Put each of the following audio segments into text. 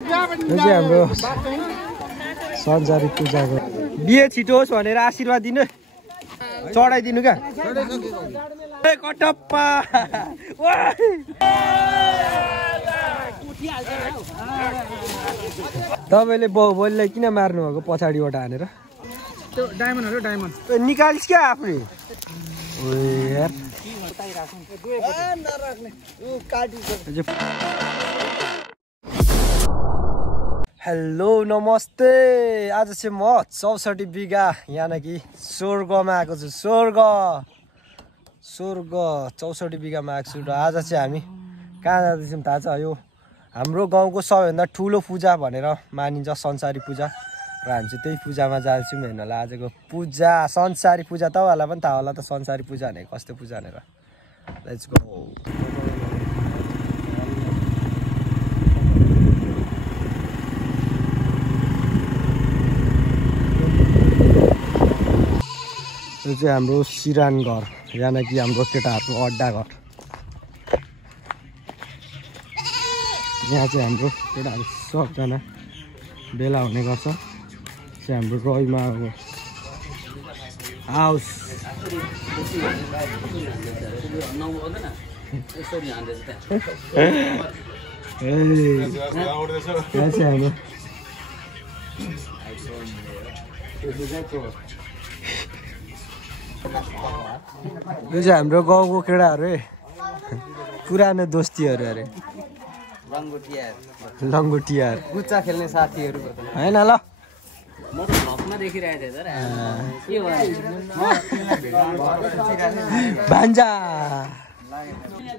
यो चाहिँ हाम्रो संसारी पूजाको बिहे छिटो होस् भनेर आशीर्वाद दिनु चढाइदिनु क्या कटप्पा तपाईँले बाहुबलीलाई किन मार्नु भएको पछाडिबाट हानेर डायमन्ड निकालिस् क्या आफूले हेलो नमस्ते आज चाहिँ म 64 बिघा यानि स्वर्गमा आएको छु स्वर्ग 64 बिघामा आएको छु र आज चाहिँ हामी कहाँ जाँदैछौँ थाहा छ यो हाम्रो गाउँको सबैभन्दा ठुलो पूजा भनेर मानिन्छ संसारी पूजा र हामी चाहिँ त्यही पूजामा जान्छौँ हेर्नलाई आजको पूजा संसारी पूजा तपाईँहरूलाई पनि थाहा होला त संसारी पूजा भने कस्तो पूजा भनेर लेट्स गो यो चाहिँ हाम्रो सिरान घर यानि कि हाम्रो केटाहरूको अड्डा घर यहाँ चाहिँ हाम्रो केटाहरू सबजना भेला हुने गर्छ चाहिँ हाम्रो रयमा अब हाउस यो चाहिँ हाम्रो गाउँको केटाहरू पुरानो दोस्तीहरू अरे लङ्गोटियार गुच्चा खेल्ने साथीहरू होइन ल भान्जा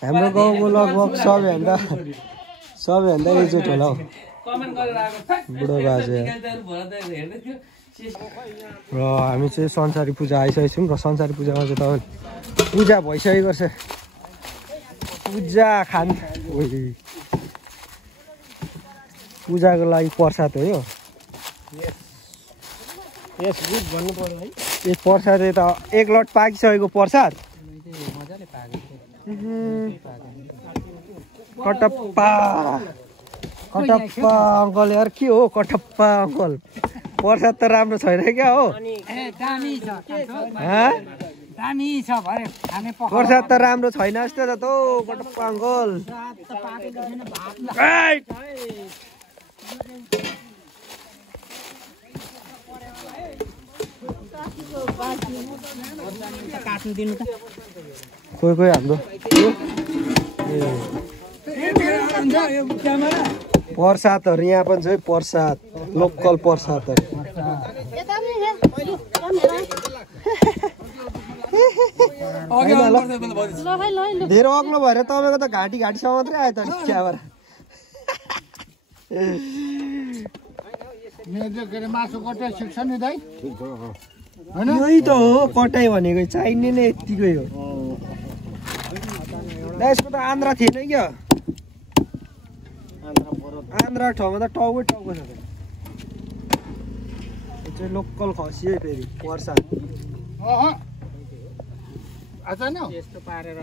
हाम्रो गाउँको लगभग सबैभन्दा एजेट होला हौ बुढो बाजे र हामी चाहिँ संसारी पूजा आइसकेको छौँ र संसारी पूजामा चाहिँ तपाईँ पूजा भइसकेको छ पूजा खान पूजाको लागि प्रसाद हो यो भन्नु पर्यो है यो प्रसाद त एक लट पाकिसकेको प्रसाद कटप्पा कटप्पा अङ्कल यार के हो कटप्पा अङ्कल प्रसाद त राम्रो छैन क्या हो प्रसाद त राम्रो छैन जस्तो त तँ कटप्पा अङ्कल कोही कोही हाम्रो प्रसादहरू यहाँ पनि छ है प्रसाद लोकल प्रसादहरू धेरै अग्लो भएर तपाईँको त घाँटी घाँटीसम्म मात्रै आयो त चियाबाट यही त हो कटाइ भनेको चाहिने नै यत्तिकै हो यसको त आन्द्रा थिएन क्या आन्द्रा ठाउँमा त टाउकै टाउको छ यो चाहिँ लोकल खसी है फेरि प्रसाद यस्तो पारेर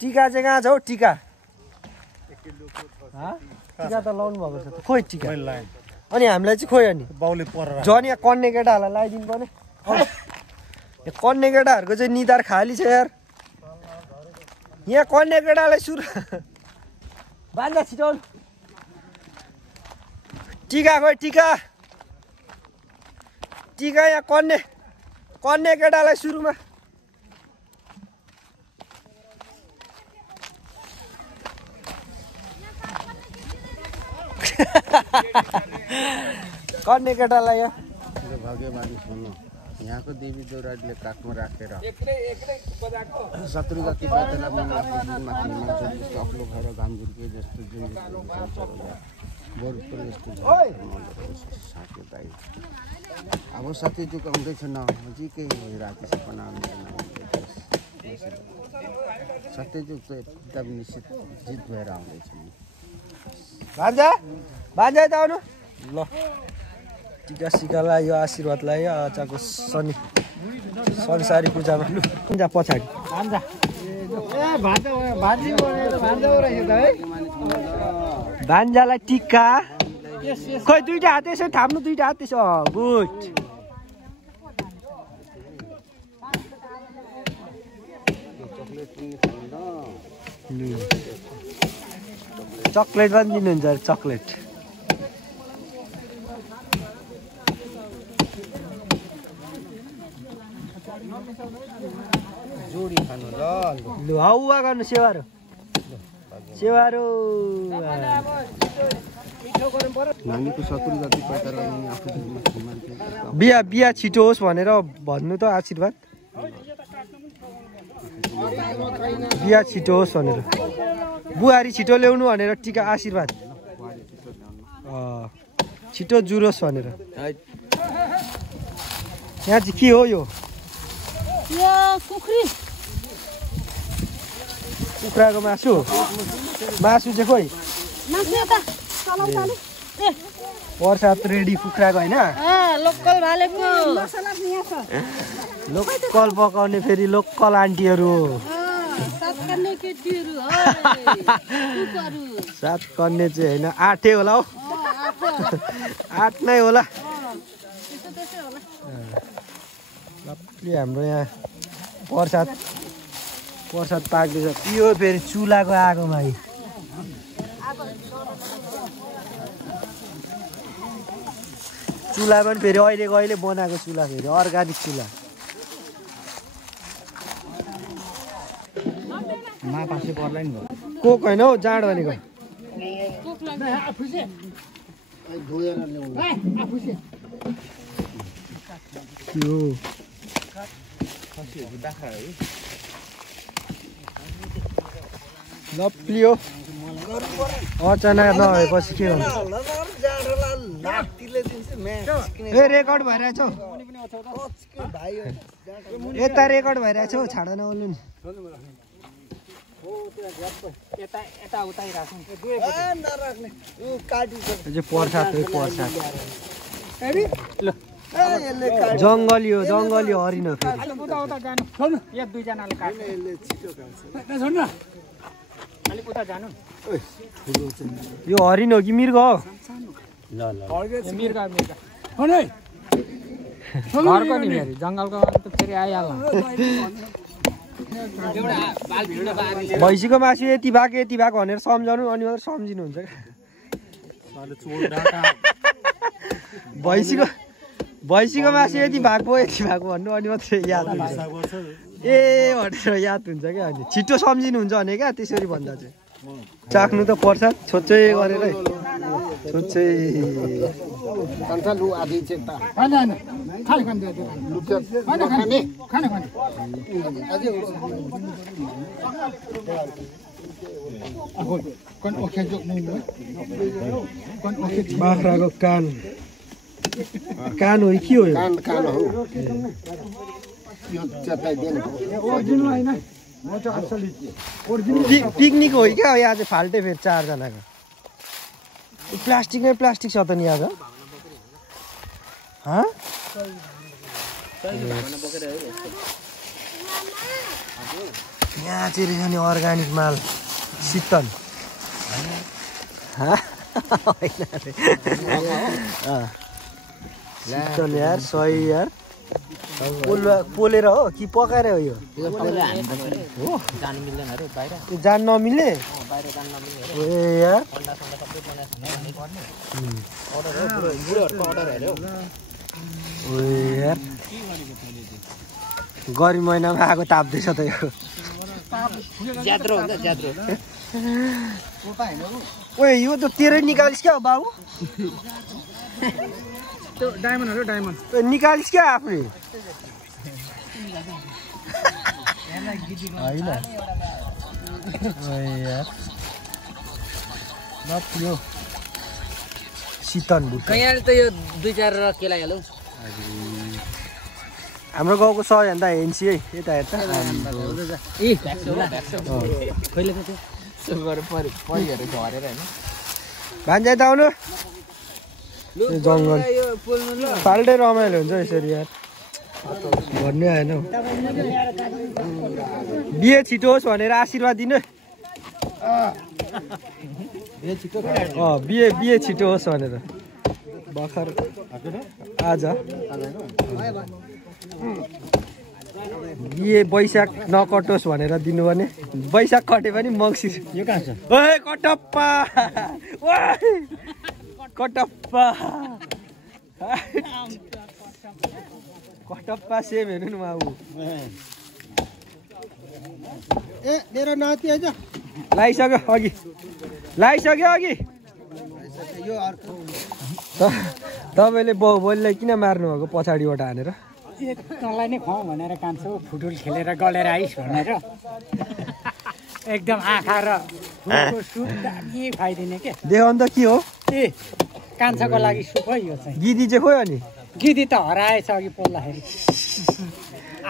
टिका चाहिँ कहाँ छ हौ टिका टिका त लाउनु भएको छ त खोइ टिका अनि हामीलाई चाहिँ खोइ अनि बाउले परेर झन् यहाँ कन्ने केटाहरूलाई लगाइदिनु पर्ने कन्ने केटाहरूको चाहिँ निधार खाली छ यार यहाँ कन्ने केटालाई सुरु बान्दा छिटो टिका खोइ टिका टिका यहाँ कन्ने केटालाई सुरुमा कन्ने केटालाई यहाँ भाग्यमानी सुन्नु यहाँको देवी देउरालीले काखमा राखेर शत्रुका किपातलाई जस्तो अग्लो भएर घाम झुल्के जस्तो जुन बरु यस्तो साथी दाइ अब साथी जो आउँदैछ न जी केही हो राति सपना सत्यजुग चाहिँ एकदम निश्चित जित भएर आउँदैछ भान्जा भान्जा त आउनु ल टिका सिका लगायो आशीर्वाद लगायो आजको संसारी पूजामा जा पछाडि भान्जालाई टिका खोइ दुईटा हात यसो थाप्नु दुईटा हात त्यसो गुड चक्लेट पनि दिनुहुन्छ अरे चक्लेट जोडी खानु ल लु हौवा गर्नु सेवारो सेवारो नानीको 70 जति पैसा लगाउने आफू बिहा बिहा छिटो होस् भनेर भन्नु त आशीर्वाद बिहा छिटो होस् भनेर बुहारी छिटो ल्याउनु भनेर टिका आशीर्वाद छिटो जुरोस् भनेर यहाँ चाहिँ के हो यो कुखुराको मासु मासु चाहिँ खोइ प्रसाद रेडी कुखुराको होइन लोकल पकाउने फेरि लोकल आन्टीहरू सात कन्ने चाहिँ होइन 8 होला हौ 8 नै होला हाम्रो यहाँ प्रसाद पाक्दैछ यो फेरि चुलाको आगोमा चुला पनि फेरि अहिले बनाएको चुला फेरि अर्गानिक चुला कोक होइन हौ जाँड भनेको लप्ली हो अचानक नभएपछि के हुन्छ ए रेकर्ड भइरहेछ यता रेकर्ड भइरहेछ हौ छाड नओल्नु नि जङ्गली हो हरिण हो यो हरिण हो कि मृग हो भैँसीको मासु यति भएको भनेर सम्झाउनु अनि मात्र सम्झिनुहुन्छ भैँसीको मासु यति भएको भन्नु अनि मात्रै याद हुन्छ ए भनेर याद हुन्छ क्या अनि छिटो सम्झिनुहुन्छ भने क्या त्यसरी भन्दा चाहिँ चाख्नु त पर्छ छोच्चै गरेर छोच्चै बाख्राको कान हो कि हो पिकनिक हो क्या यहाँ चाहिँ फाल्टे फेरि 4 जनाको प्लास्टिक छ त नि आज यहाँ चाहिँ रहेछ नि अर्गानिक माल शीतल शीतल यार सही यार पोलेर हो कि पकाएर हो यो जान नमिल्ने यार गर्मी महिनामा आगो ताप्दैछ त यो ओए यो त तेरै निकालिस् क्या बाबु डायमन्ड निकालिस् क्या आफूले होइन यो शीतल कहाँले त यो 2-4 र केलाइहालौ हाम्रो गाउँको सबैभन्दा हेन्सी है यता हेर्छ भान्जा त आउनु जङ्गल फाल्टै रमाइलो हुन्छ यसरी यार भन्ने आएन बिहे छिटो होस् भनेर आशीर्वाद दिनु बिहे छिटो होस् भनेर भर्खर आज बिहे वैशाख नकटोस् भनेर दिनु भने वैशाख कटे पनि मङ्सिर ओए कटप्पा कटप्पा कटप्पा सेम हेर्नु न बाबु ए मेरो नाति आइज लाइसक्यो अघि तपाईँले बाउबोलीलाई किन मार्नुभएको पछाडिबाट हानेर तँलाई नै खुवाउँ भनेर कान्छो फुटबल खेलेर गलेर आइस भनेर एकदम आँखा र सुप दामी खुवाइदिने के देखाउनु त के हो ए कान्छाको लागि सुप है यो चाहिँ गिदी चाहिँ खोइ अनि गिदी त हराएछ अघि पोल्दाखेरि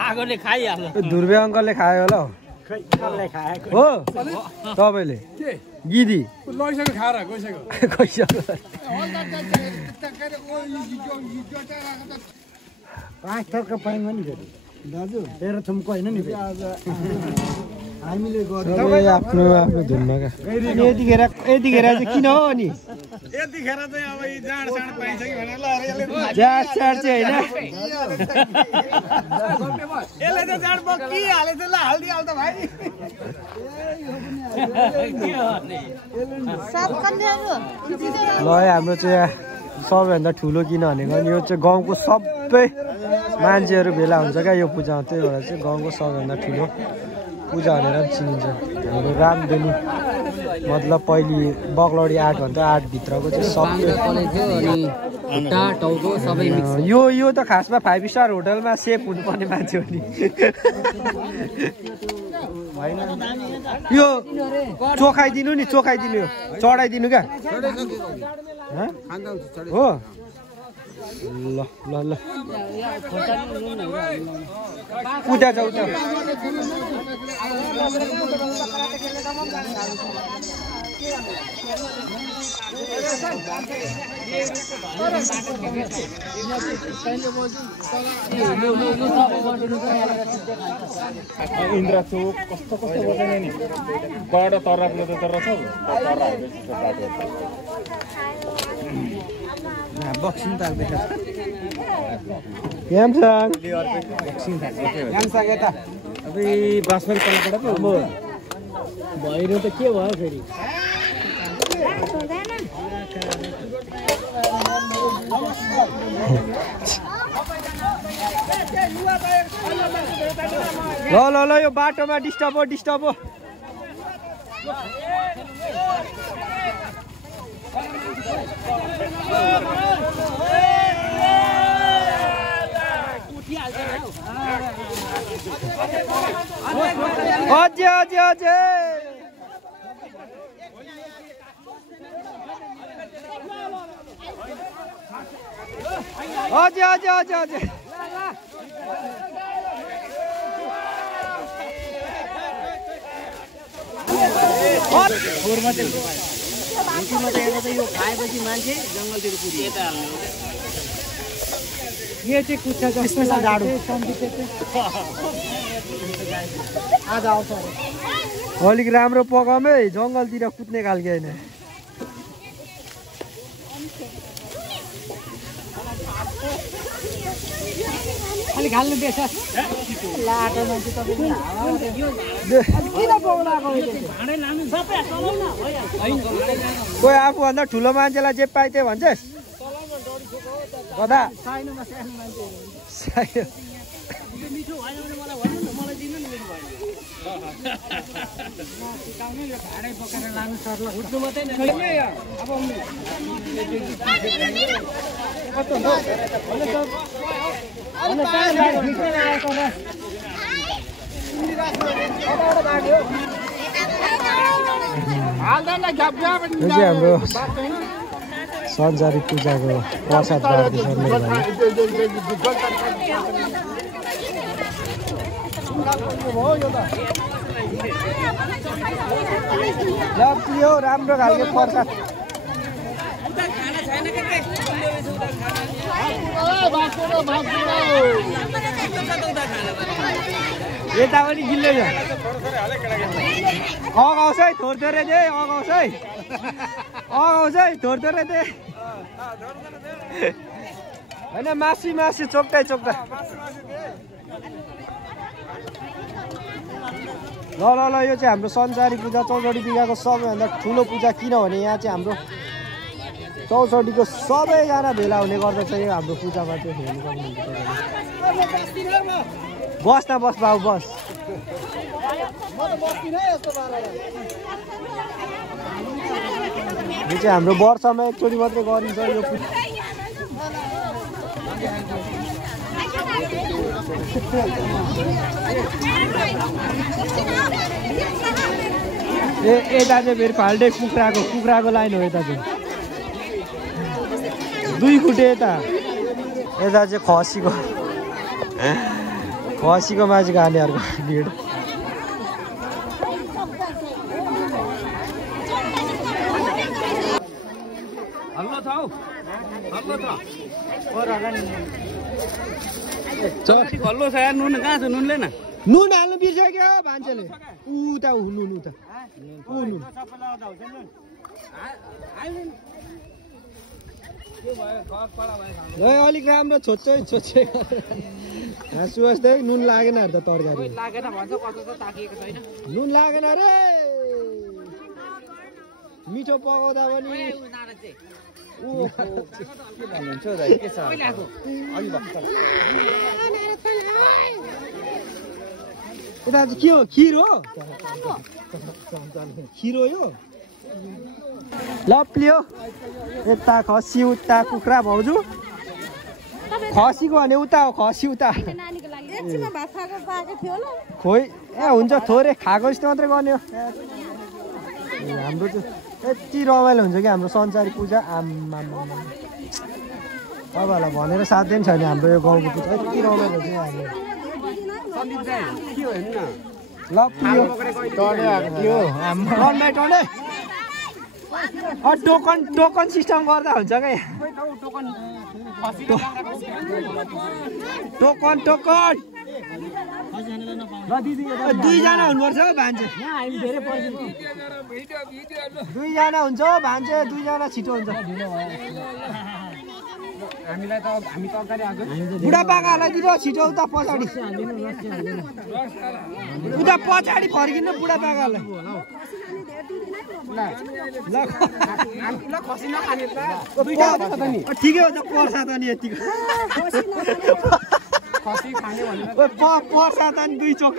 आगोले खाइहाल्यो ध्रुवे अङ्कलले खायो होला हो तपाईँले गिदी लैसक्यो खाएर गइसक्यो पाँच थरको पाइन्छ नि फेरि दाजु तेरो थुमको होइन नि हामीले आफ्नो धुनमा यतिखेर चाहिँ किन हो नि यतिखेर चाहिँ अब जाँड साँड पाइन्छ कि भनेर जाँड साँड चाहिँ होइन यसले चाहिँ जाँड बक्की हालेछ ल हालिदिइहाल्छ भाइ ल हाम्रो चाहिँ सबैभन्दा ठुलो किन भनेको यो चाहिँ गाउँको सबै मान्छेहरू भेला हुन्छ क्या यो पूजामा त्यही भएर चाहिँ गाउँको सबैभन्दा ठुलो पूजा भनेर पनि चिनिन्छ हाम्रो रामधेनु मतलब पहिले बगलौडी आर्ट भन्छ आर्टभित्रको चाहिँ सबै यो त खासमा 5 स्टार होटलमा सेफ हुनुपर्ने मान्छे हो नि यो चोखाइदिनु नि चोखाइदिनु यो चढाइदिनु क्या हो ल ल ल उता जाऊ त इन्द्र चोक कस्तो बजाउने नि बडा तराकले त तर छ बक्सिङ ताक्दैछ यामसाङ यता अबे बासमती कलबाट पो भैरो त के भयो फेरि ल ल ल यो बाटोमा डिस्टर्ब हो अझै यो खाएपछि मान्छे जङ्गलतिर पुग्यो यो चाहिँ कुच्चा स्पेसल जाडो आज आउँछ अलिक राम्रो पकाउमै जङ्गलतिर कुद्ने खालको होइन अलिक हाल्नु बेस लाटो मान्छे कोही आफूभन्दा ठुलो मान्छेलाई जे पाइ त्यही भन्छस् गदा हाम्रो सञ्चारी पूजाको प्रसाद ल पियो राम्रो खालको प्रसाद यता पनि गिल्लै छ अगाउँछ है थोरथोरै दे अगाउँछ है थोरथोरै दे होइन मासी चोक्दै ल यो चाहिँ हाम्रो संसारी पूजा चौचडी पूजाको सबैभन्दा ठुलो पूजा किनभने यहाँ चाहिँ हाम्रो चौचडीको सबैजना भेला हुने गर्दछ यो हाम्रो पूजामा चाहिँ हेर्नु सक्नुहुन्छ बस न बस बाबु बस यो चाहिँ हाम्रो वर्षमा एकचोटि मात्रै गरिन्छ यो पूजा यता चाहिँ फेरि फाल्टै कुखुराको लाइन हो यता चाहिँ दुई खुट्टे यता चाहिँ खसीको मासु खानेहरूको भिड हल्लो छ यार नुन कहाँ छ नुन लेन नुन हाल्नु बिर्स्यो भान्सेले उता नुन उता अलिक राम्रो छोच्चै हाँसु जस्तै नुन लागेन अरे त तरकारी नुन लागेन रे मिठो पकाउँदा पनि यता चाहिँ के हो खिरो यो लप्लियो यता खसी उता कुखुरा भाउजू खसीको भने उता हो खसी उता खोइ हुन्छ थोरै खाएको जस्तो मात्रै गर्ने हो हाम्रो चाहिँ यति रमाइलो हुन्छ कि हाम्रो संसारी पूजा आम्मा तपाईँहरूलाई भनेर साध्य पनि छैन हाम्रो यो गाउँको पूजा यति रमाइलो हुन्छ हाम्रो टोकन सिस्टम गर्दा हुन्छ क्या टोकन दुईजना हुनुपर्छ हौ भान्जे दुईजना हुन्छ हौ भान्जे दुईजना छिटो हुन्छ बुढापाकाहरूलाई दिनु छिटो उता पछाडि फर्किनु बुढापाकालाई ठिकै हो त पर्छ त नि यतिको पर्छ त नि दुई चोक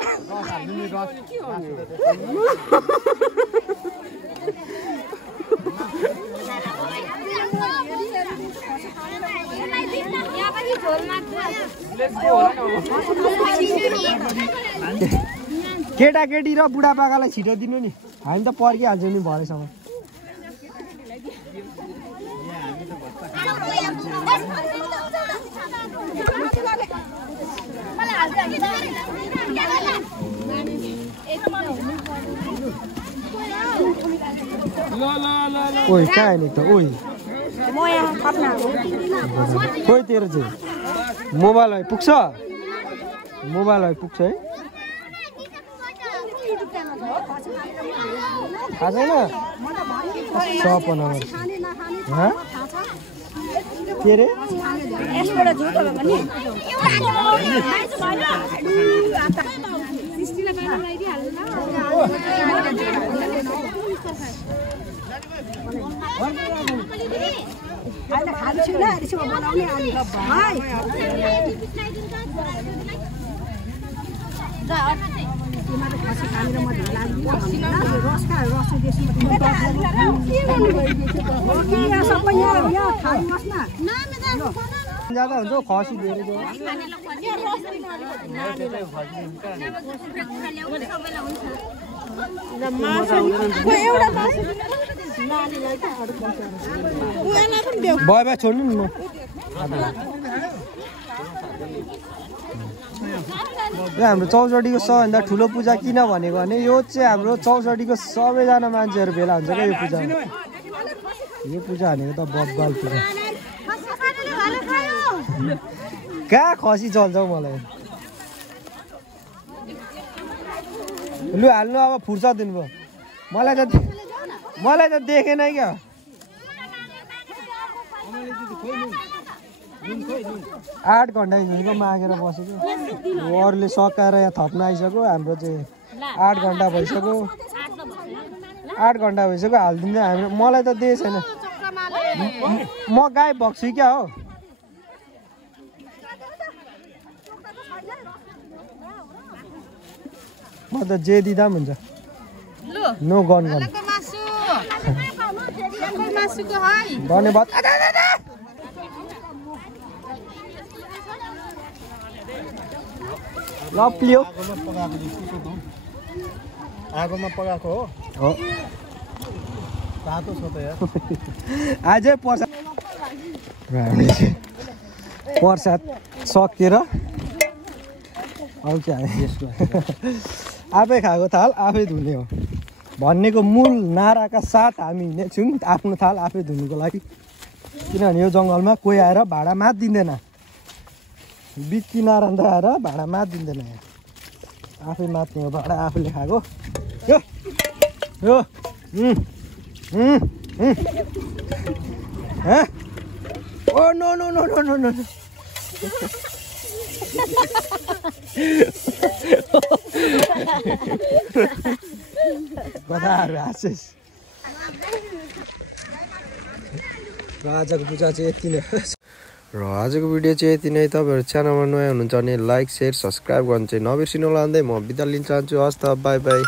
केटाकेटी र बुढापाकालाई छिटो दिनु नि हामी त पर्खिहाल्छौँ नि भरेसम्म ओइ कहाँ नि त ओइ खोइ तेरो चाहिँ मोबाइल पुग्छ है थाहा छैन सपना के अरे ज्यादा हुन्छ खसी धेरै भयो छोड्नु नि म यो हाम्रो चौचडीको सबभन्दा ठुलो पूजा किन भनेको भने यो चाहिँ हाम्रो चौचडीको सबैजना मान्छेहरू भेला हुन्छ क्या यो पूजा। यो पूजा भनेको त बब्बाल पूजा। कहाँ खसी चल्छ हौ मलाई। लु हाल्नु अब फुर्सद दिनुभयो। मलाई त देखेन क्या। 8 घन्टा हिँडेको मागेर बसेको अरूले सकाएर यहाँ थप्न आइसक्यो। हाम्रो चाहिँ 8 घन्टा भइसक्यो। 8 घन्टा भइसक्यो हालिदिँदै हाम्रो। मलाई त दिए छैन। म गाई भक्छु क्या हो। म त जे दिँदा पनि हुन्छ। नो गन गन धन्यवाद। लप्ली हो। आगोमा पकाएको हो तातो छ त यार। आजै प्रसाद सकिएर आउँछ आफै खाएको थाल आफै धुने हो भन्नेको मूल नाराका साथ हामी हिँडेछौँ आफ्नो थाल आफै धुनुको लागि। किनभने यो जङ्गलमा कोही आएर भाडा मात्दिँदैन। बिच किनारान्त आएर भाडा मात्दिँदैन। आफै मात्ने हो भाडा आफूले खाएको। यो यो oh no no no no no no कथाहरू हाँसेस। र आजको पूजा चाहिँ यति नै र आजको भिडियो चाहिँ यति नै। तपाईँहरू च्यानलमा नयाँ हुनुहुन्छ भने लाइक सेयर सब्सक्राइब गर्नु चाहिँ नबिर्सिनु होला। भन्दै म बिदा लिन चाहन्छु। हस् त बाई बाई।